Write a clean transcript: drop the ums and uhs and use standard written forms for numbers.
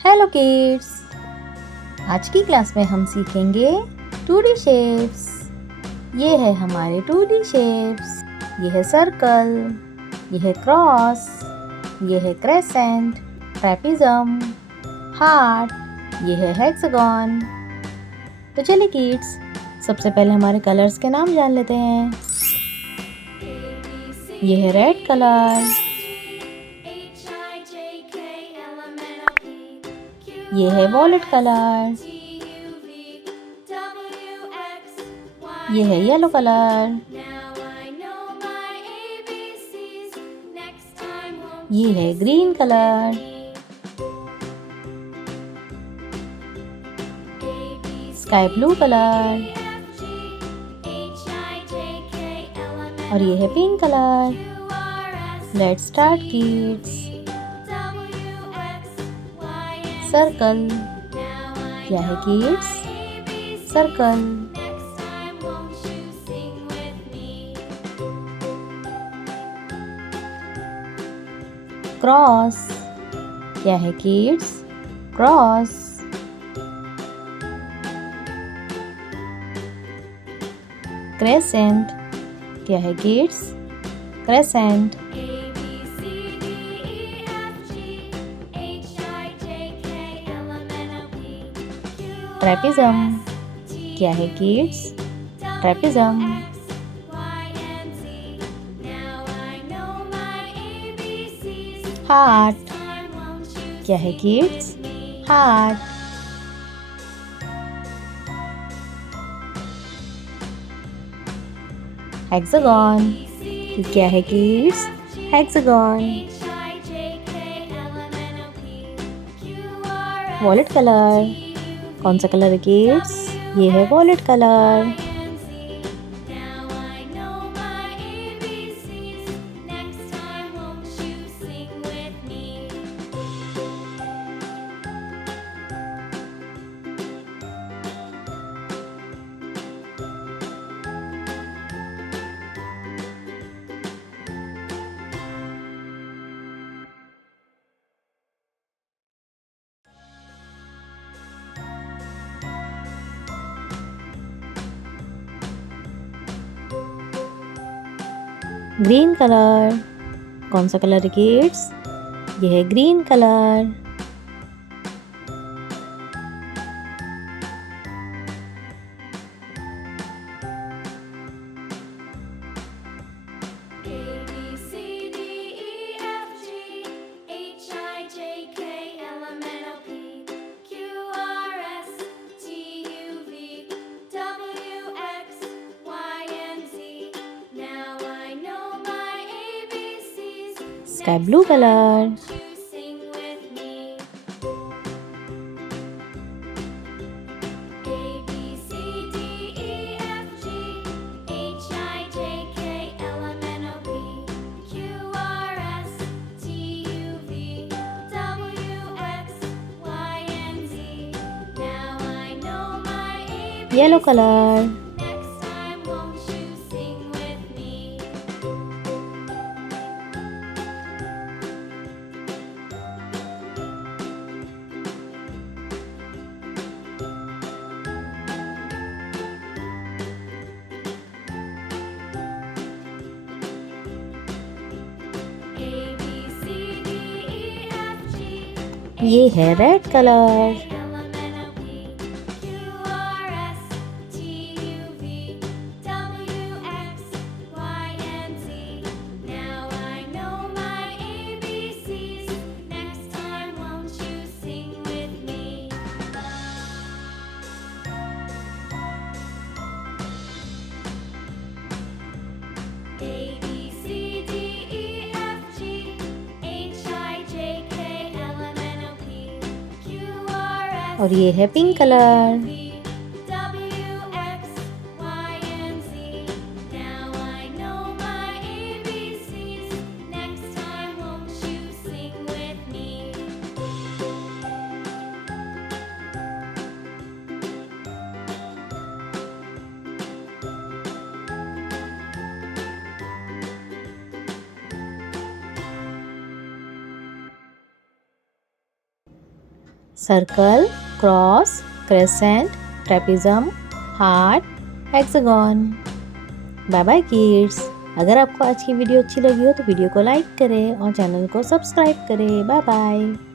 Hello kids, आज की class में हम सीखेंगे 2D शेप्स। ये है हमारे 2D शेप्स। ये है सर्कल, ये है क्रॉस, ये है क्रेसेंट, ट्रेपिज्म, हार्ट, ये है हेक्सागन। तो चलिए किड्स, सबसे पहले हमारे कलर्स के नाम जान लेते हैं। ये है रेड कलर, ये है वॉयलेट कलर, ये है येलो कलर, ये है green colour, sky blue colour, और ये है pink colour. Let's start kids. Circle क्या है किड्स? सर्कल। क्रॉस क्या है किड्स? क्रॉस। क्रेसेंट क्या है किड्स? क्रेसेंट। ट्रेपिज्म क्या है किड्स? ट्रेपिज्म। हार्ट क्या है किड्स? हार्ट। हेक्सागन क्या है किड्स? हेक्सागन। वॉयलेट कलर कौन सा कलर है किड्स? ये है वॉयलेट कलर। ग्रीन कलर कौन सा कलर है किड्स? ये है green colour. Sky blue colour. Yellow colour. ये है रेड कलर। और ये है pink colour. Circle, cross, crescent, trapezium, heart, hexagon. Bye bye kids. अगर आपको आज की वीडियो अच्छी लगी हो तो वीडियो को लाइक करें और चैनल को सब्सक्राइब करें। Bye bye.